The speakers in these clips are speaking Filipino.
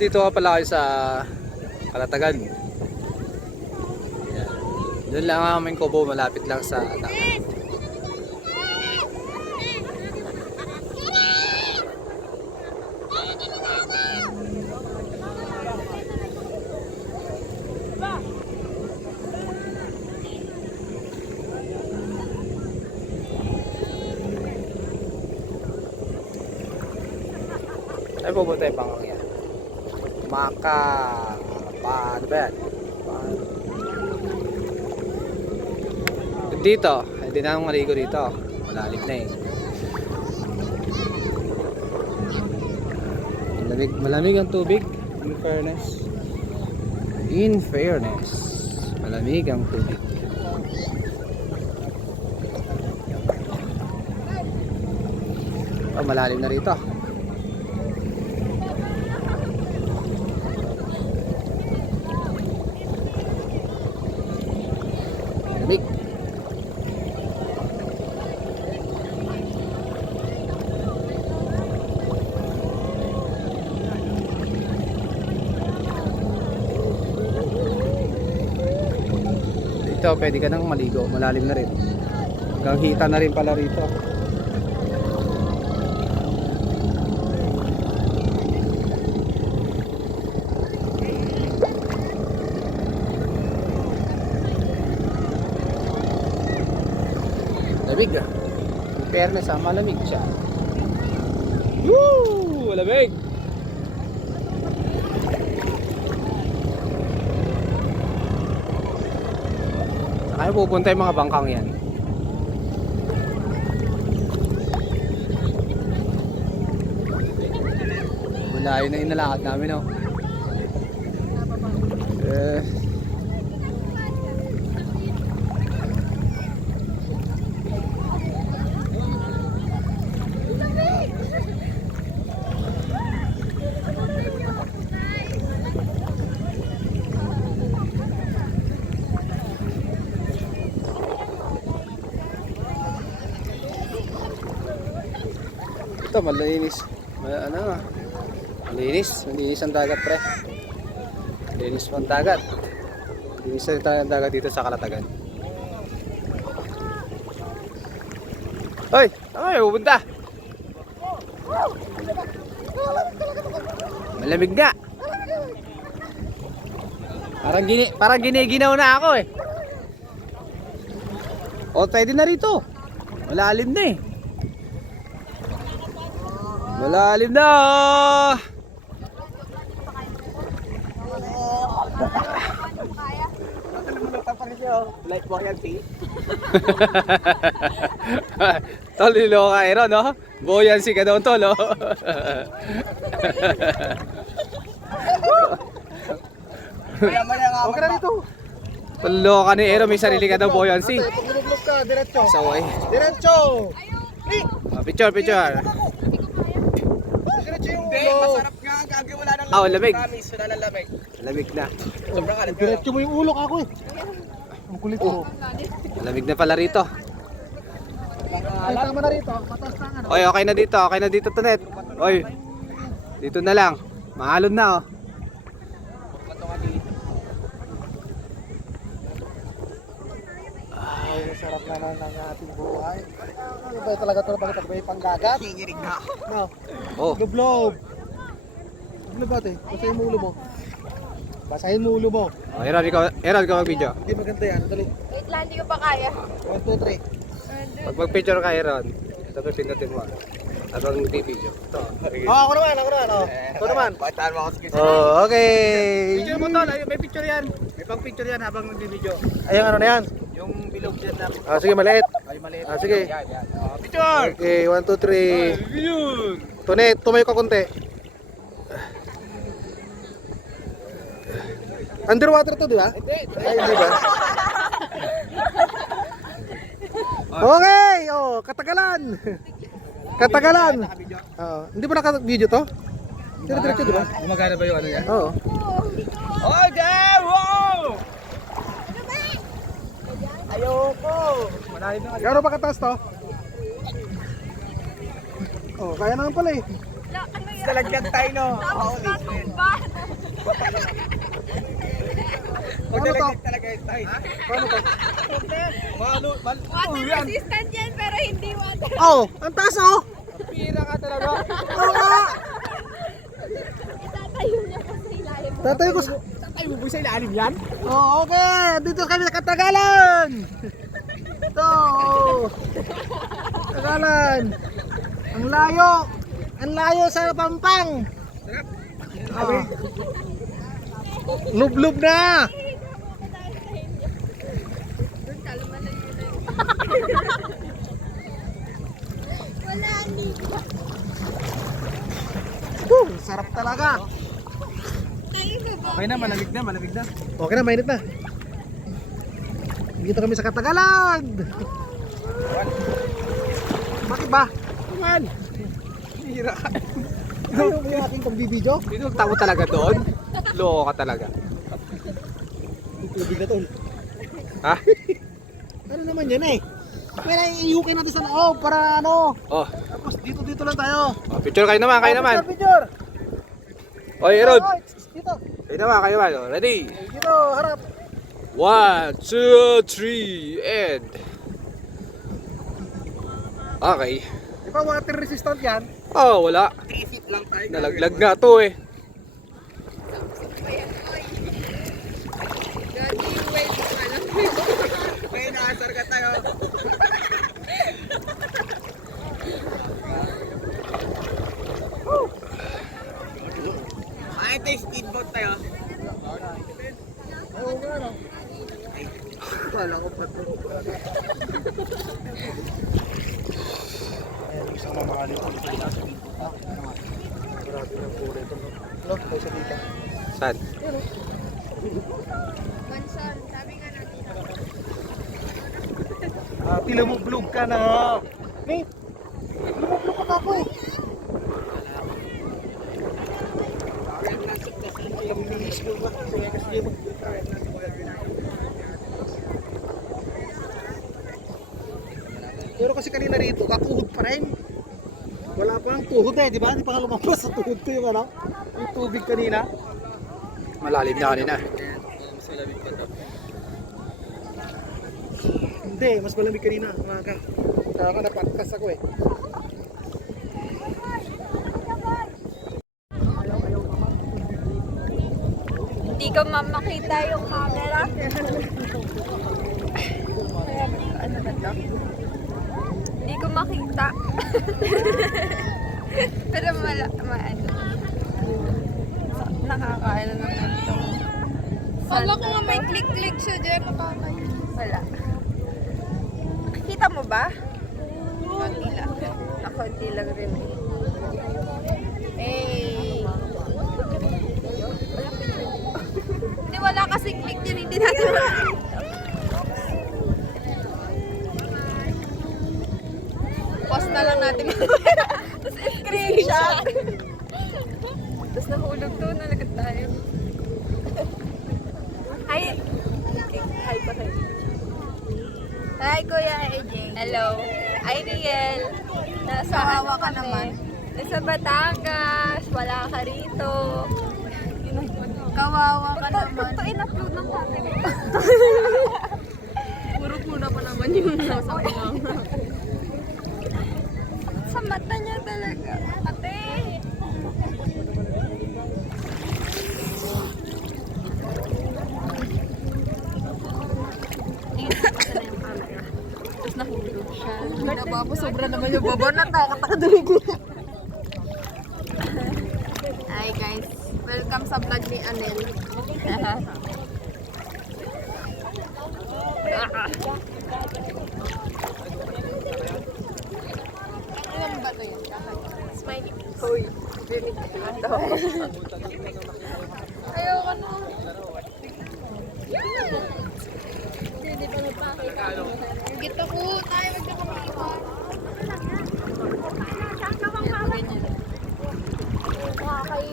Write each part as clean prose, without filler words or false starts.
Dito ka pala kayo sa Kalatagan. Yan. Doon lang ang aming kubo, malapit lang sa dagat. Ay pupunta yung Bangkang yan. Ano ba yan? Dito, hindi na akong maligo dito. Malalim na eh. Malamig ang tubig. In fairness, malamig ang tubig. Oh, malalim na rito. Malamig. Dito pwede ka nang maligo, malalim na rin. Hanggang hita na rin pala rito. Lamig ah. In fairness ah, malamig siya. Woo! Malamig! Saan pupunta yung mga bangkang yan? Malayo na yung nalakad namin oh. Ito malinis. Malinis ang dagat pre. Malinis ang dagat. Malinis ang dagat dito sa Kalatagan. Hoy, saan kayo pupunta? Malamig nga. Parang giniginaw na ako eh. O pwede na rito. Malalim na eh. Malalim na! Like buoyancy. Tol, niloko ka Aaron, no? Buoyancy ka daw, tol, no? Huwag ka na rito. Niloko ka ni Aaron, may sarili ka daw, buoyancy. Pag niluglos ka, diretso. Saway. Diretso! Picture. Diretso yung ulo. Masarap nga. Gagi wala nang lamig. Lamig. Promise, wala nang lamig. Lamig na. Sobrang alam. Diretso mo yung ulo ako eh. Ang kulit mo. Lamig na pala rito. Ay, tama na rito. Mataas na nga. Oy, okay na dito. Okay na dito, Tonet. Oy. Dito na lang. Mahalon na, oh. Ay, sarap naman ng ating buhay. Ano ba talaga ito? Bakit ako may panggagat? Hingirig na. No. Oh. Lublob. Lublob ate. Basahin mo ulo mo. Basahin mo ulo mo. Oh, Aaron, ikaw mag-video. Hindi maganda yan. Dali. Wait lang, hindi ko pa kaya. 1, 2, 3. Pag mag-picture ka, Aaron, ito pa pindutin mo. Habang nag-video. Ito. Ako naman. Oh. Ito naman. Bataan mo ako sa Oh, okay. Picture mo tol. May picture yan. May pang picture yan habang nag-video. Ayun ano na yan? Yung bilog dyan na. Sige, maliit. Ay, maliit. Sige. Yan. Picture! Okay, 1, 2, 3. Yun! Tonet, tumayo ka konti. Underwater to, di ba? Ay, hindi ba? Okay! Oh, katagalan! Katagalan! Hindi ba naka-video to? Diretso, di ba? Gumagana ba yung ano yan? Oo. Oh, damn! Wow! Ayoko! Malalim na. Gano'n pa kataas to? Oh, kaya naman pala eh. Ano Dalagdag tayo, no? Tapos natumba. Magdalagdag talaga yung tayo. Paano to? Water resistant yan, pero hindi water. Oh, ang taas oh. Pira ka talaga. Oo nga. Itatayo niya pa sa ilalim. Tatay ko sa... Tatay mo ba sa ilalim yan? Oh, okay. Dito kami sa Katagalan. Ito. Katagalan. Ang layo. Ang layo sa Pampang. Sarap. Ah. Lub-lub na. Doon ka, lumalayo na yun. Wala, hindi. Sarap talaga. Tayo na ba? Okay na, malamig na, malamig na. Okay na, mainit na. Dito kami sa Katagalan. Bakit ba? Man. Pira ka. Ayaw mo yung aking pagbibideo? Dito tawo talaga doon. Loko ka talaga. Tubig na to. Ha? Ano naman yan eh? Kaya iukin natin sa loob para ano. Oh, Tapos dito lang tayo. picture kayo naman, kayo naman. Picture. Oy, Rod. Oh, dito. Kayo naman. Oh, ready? Dito, harap. 1, 2, 3, and... Okay. Di ba water resistant yan? Oh, wala. 3 feet lang tayo. Nalaglag nga to eh. Gagi yung wave ko, alam mo. May naasar ka tayo. Ay, ito yung speedboat tayo. Oo nga no. Kala ko pa ito. Ayan, isang mamahalin ko dito na sa dito. Grabe ng kulay ito. Look, tayo sa dito. Saan? Manson, sabi nga natin. Tilumublog ka na. Hey, lumumublog ka pa ako eh. Pero kasi kanina rito, kakuhod pa rin. Wala pa ang tuhod eh, di ba? Hindi pa nga lumabas sa tuhod ko yung ano, yung tubig kanina. Malalim na kanina. Hindi, mas malamig kanina, mga ka. Kaya ka napatkas ako eh. Hindi ko makita yung camera. Ano ba to? Hindi ko makita. Pero ano. Nakakaano naman ito. Wala ko nga may click-click siya dyan. Wala. Nakikita mo ba? Konti lang. Konti lang rin eh. Hey! Hindi, wala kasing click dyan. Hindi natin post na lang natin. Tapos screenshot. Tapos nahulog to, nalagat tayo. Hi! Hi pa kayo. Hi, Kuya AJ. Hello. Hi, Riel. Nasa awa ka naman. Nasa Batangas. Wala ka rito. Kawawa ka naman. Ito in-upload ng natin. Puro muna pa naman yung nasa mga. Sa mata niya talaga. Ate! Tapos nahulog siya. Nababa, sobra naman yung baba. Natakot ako doon. Hi guys. Welcome sa vlog ni Anel. Ilan ba ito yun? Smiley. Hoy. Binig ito. Ayoko na. Hindi pa napakita. Gito ko. Tayo magkakapaliwan.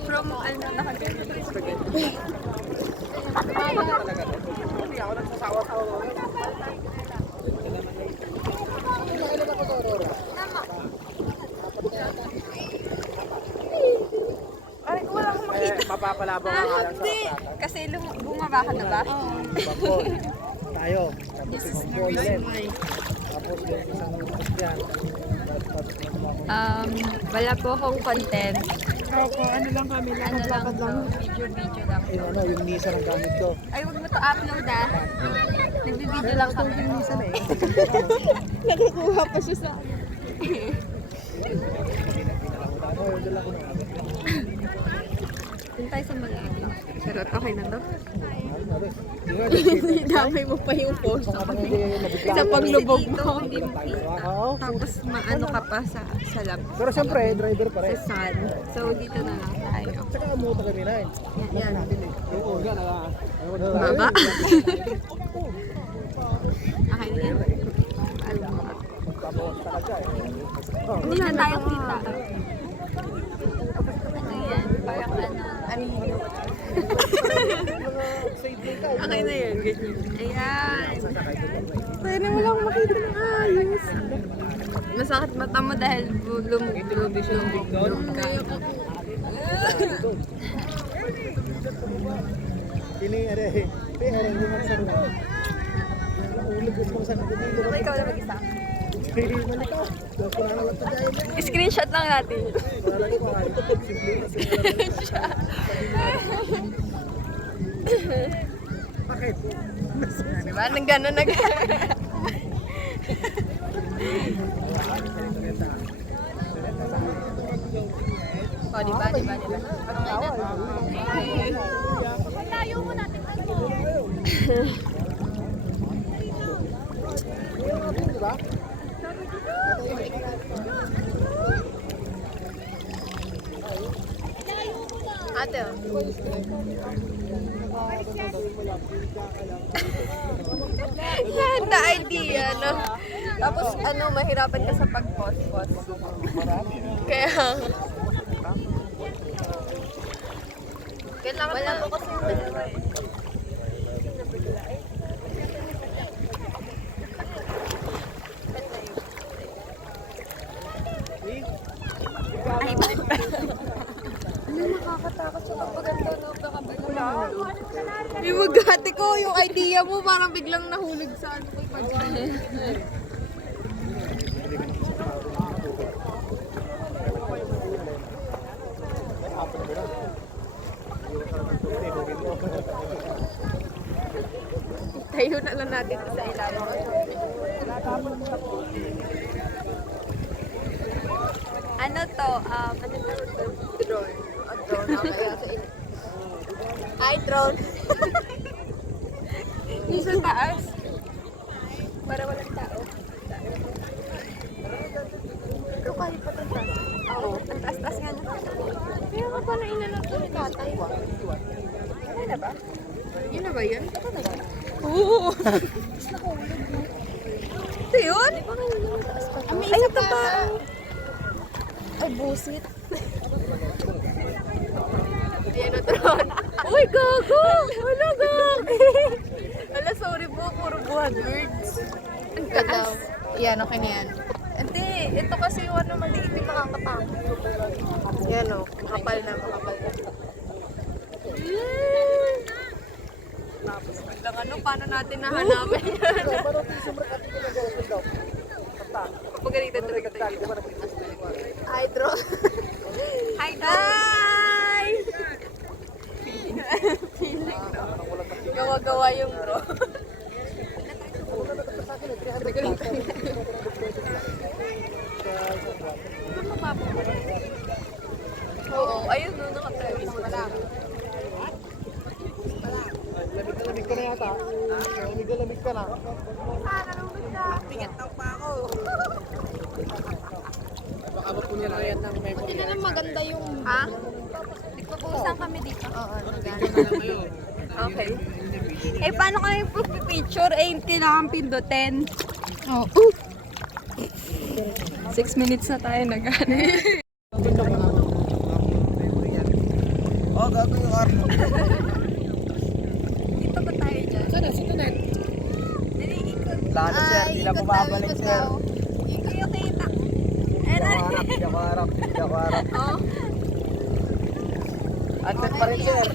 From ano nakaganyan. Hindi ako nagsasawa-sawa. Tama. habang kakalang sa Hindi. kapratan. Kasi bumaba ka na ba? Bambol. Tayo. Tapos si Bambol ulit. Tapos yung isang Christian. Wala po akong content. Opo, ano lang kami, Ano lang lakad-lakad to, lang. video lang. Yung ano, yung Nissan ang gamit ko. Ay, wag mo to upload ah. Nagbibideo lang kami. Yung Nissan eh. Nakukuha pa siya sa akin. Ano, yung dala ko na. Doon tayo sa Malawi. Pero okay na to. Ano, hindi nga, Damay mo pa yung post. hindi nabigla. Sa paglubog Dito, mo. hindi mo kita. Oo. Tapos maano ka pa sa lab. Pero siyempre, driver pa Sa rin. sun. So, dito na lang tayo. Tsaka umuto kami na eh. Yan. Oo, yan. Baba. Okay na yan. Alam mo. Tapos, talaga eh. Hindi na tayo kita. Ano yan? Parang anino. Okay na yan, ganyan. Ayan. Pwede mo lang makita ng ayos. Masakit mata mo dahil lumog ka. Ini ada yung sa mga. Ulit gusto ko sa dito. Ikaw na mag-isa. Malito. Ako na lang tayo. Screenshot lang natin. Wala ko ay simple. Bakit? Diba? Nang gano'n Oh, diba? Layo mo natin. Diba? Ate. Yan na idea, no? Tapos ano, mahirapan ka sa pag-post-post. Kaya... Kailangan wala po kasi yung dalawa eh. Ay, ano nakakatakot sa pagpaganda no? Baka biglang mahulog. Yung magati ko, yung idea mo, parang biglang nahulog sa ano ko yung pag-ano. Tayo na lang natin sa ilalim. Ano to? Ano to? Drone. Drone ako kaya sa init. Ay, drone. Yung sa taas. Para walang tao. Pero kaya pa ito. Oo. Ang taas-taas nga na. Kaya ka pala inanap to ni tatay. Ano na ba? Yun na ba yun? Oo. Ito yun? May Ay, isa ito pa. pa. Ay, busit. Yan o drone. Uy, gago! Wala, gago! Wala, sorry po. Puro buhat words. Ang Ganda. taas. Yan, okay na yan. Hindi, ito kasi yung ano maliit yung nakakatakot. Yan o, makapal na. Biglang ano, paano natin nahanapin yan? Pagalitan talaga tayo. Hi, drone. Hi, drone. Gawa-gawa yung drone. Oo, ayun no, naka-premise pala. Lamig ka na yata. Lamig ka na. Pingat pa ako. Baka mapunin na yan ng memory. Hindi na maganda yung... Ha? Nagpapusan kami dito. Oo, Okay. Eh, paano kayo picture? Eh, kailangan pindutin. Oo. 6 minutes na tayo nag-ano. Oh, gago yung armo. Dito ba tayo dyan? Sana, sino na? Dali, ikot. Lalo sir, di na bumabalik sir. Ikot yung kita. Hindi ako harap. Oh. Andun pa rin sir.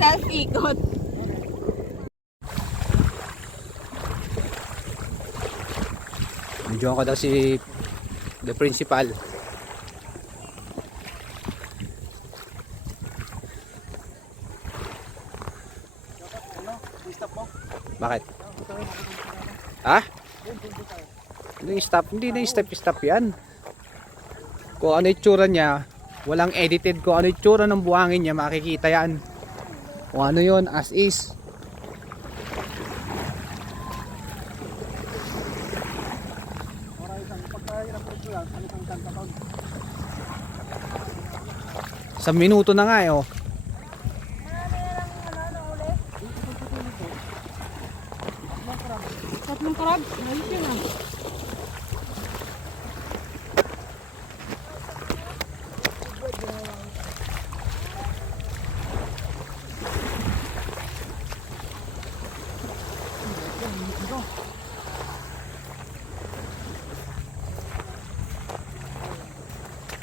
Self-ikot. Medyo ko daw si the principal. Stop mo. Bakit? Ha? Hindi stop, hindi na stop yan. Kung ano itsura niya, walang edited. Kung ano itsura ng buhangin niya, makikita yan. Kung ano yon as is. Sa minuto na nga eh, oh. Tatlong karab. Ayos yun ah.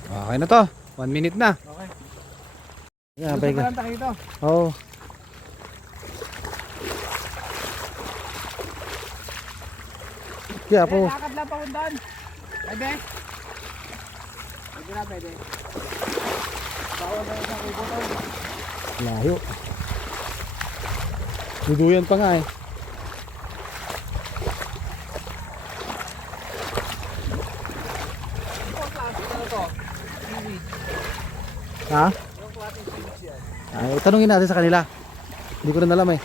Okay na to. 1 minute na. Okay. Yeah, Gusto pa lang tayo dito. Oo. Yeah, po. Lakad lang pa doon. Pwede? Pwede na, pwede. Bawal na yung kubutan. Layo. Duduyan pa nga eh. Ha? Ay, tanungin natin sa kanila. Hindi ko rin alam eh.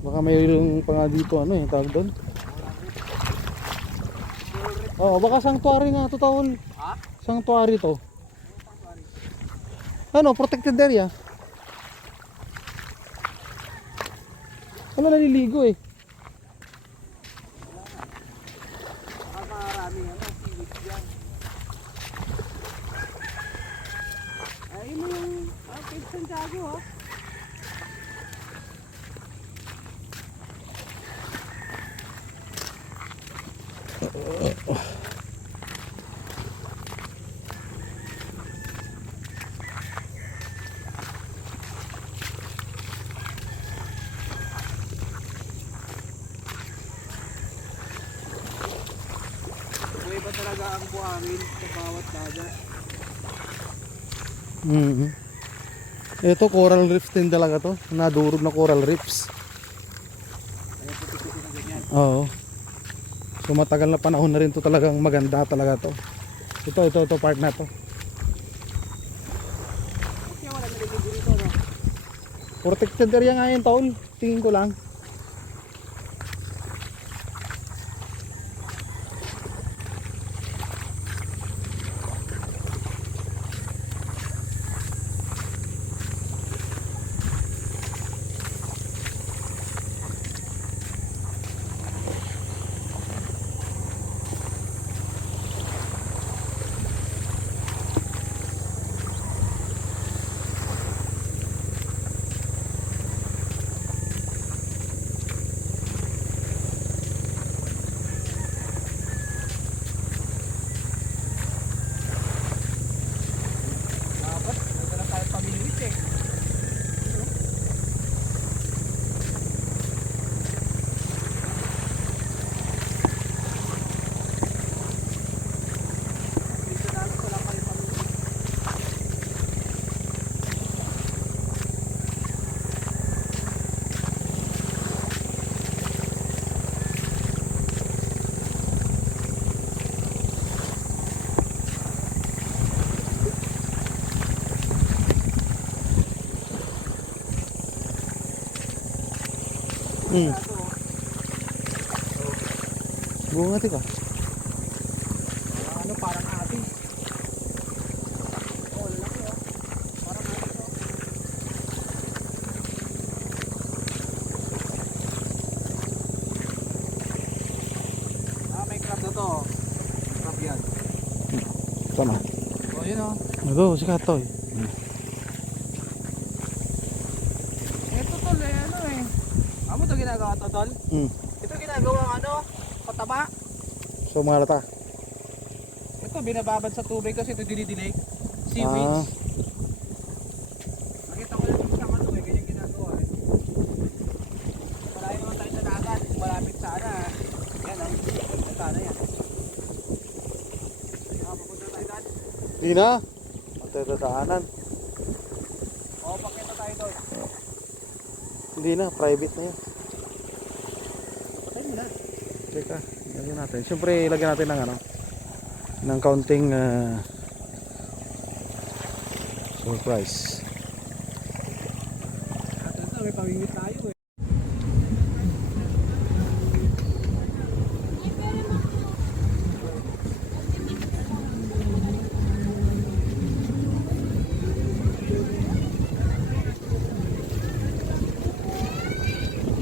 Baka mayroong pa nga dito ano eh, tawag doon. Oo, baka sanctuary nga to, tawol. Ha? Sanctuary to. Ano, protected area. Wala naliligo eh. Maraming ano, siwit dyan. Ayun mo yung Cape Santiago ha. Iba talaga ang buhangin sa bawat dagat. Ito coral reefs din talaga to. Nadurog na coral reefs. Kaya puti-puti na ganyan. Oo. So matagal na panahon na rin to, talagang maganda talaga to. Ito part na to. Kaya wala naliligo dito no? Protected area nga yun, tol. Tingin ko lang. Dapat, wala tayo pamilit eh. Dito na lang wala kayo pamilit. Bunga ka. Ano, parang atis. Oh, lalaki oh. Parang atis oh. May crab na to. Crab yan. Ito na. Oh, yun oh. Ito, si Katoy. Ito tol eh, ano eh. Amo to ginagawa to tol? Hmm. Ito ginagawa ano, pataba. So mga lata. Ito binababad sa tubig kasi ito dinidilig. Ah. Seaweeds. Nakita ko lang yung isang ano eh, ganyan ginagawa eh. Malayo naman tayo sa dagat, malapit sana. Yan ang punta na yan. Papunta tayo daan. Di na. Magdadaanan. O, pakita tayo doon. Hindi na, private na yan. Patay mo na. Teka, lagyan natin. Siyempre, lagyan natin ng ano, ng counting surprise. At ito, may pamimit tayo eh.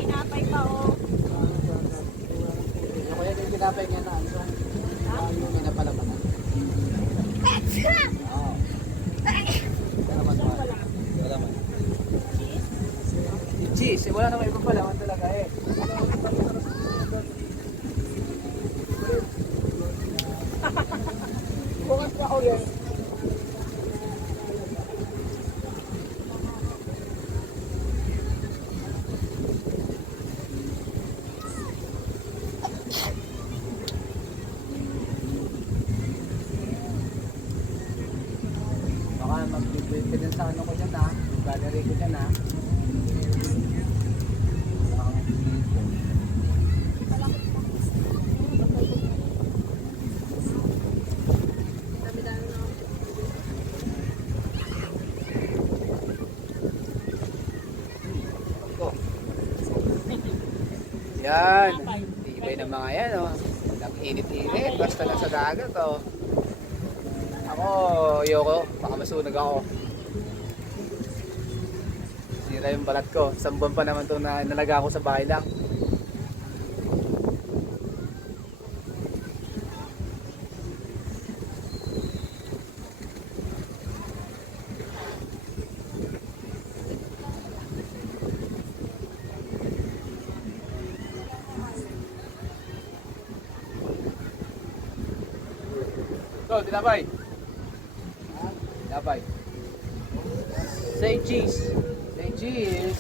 Tinapay pa oh. Ako yan yung pinapay niya na ano. Yung pinapalaman. Oo. Palaman ba? Palaman. Yung cheese, wala namang ibang palaman talaga eh. Bukas pa ulit. Baka mag-depende din sa ano ko dyan ha. Gallery ko dyan ha. Dami-dami na ako. Yan. Tibay ng mga yan oh. Nag-init-init. Basta lang sa dagat oh. Ako, ayoko. Baka masunog ako. Sira yung balat ko. Isang buwan pa naman itong nalaga ko sa bahay lang. So, tinapay. Tinapay. Say cheese. Say cheese.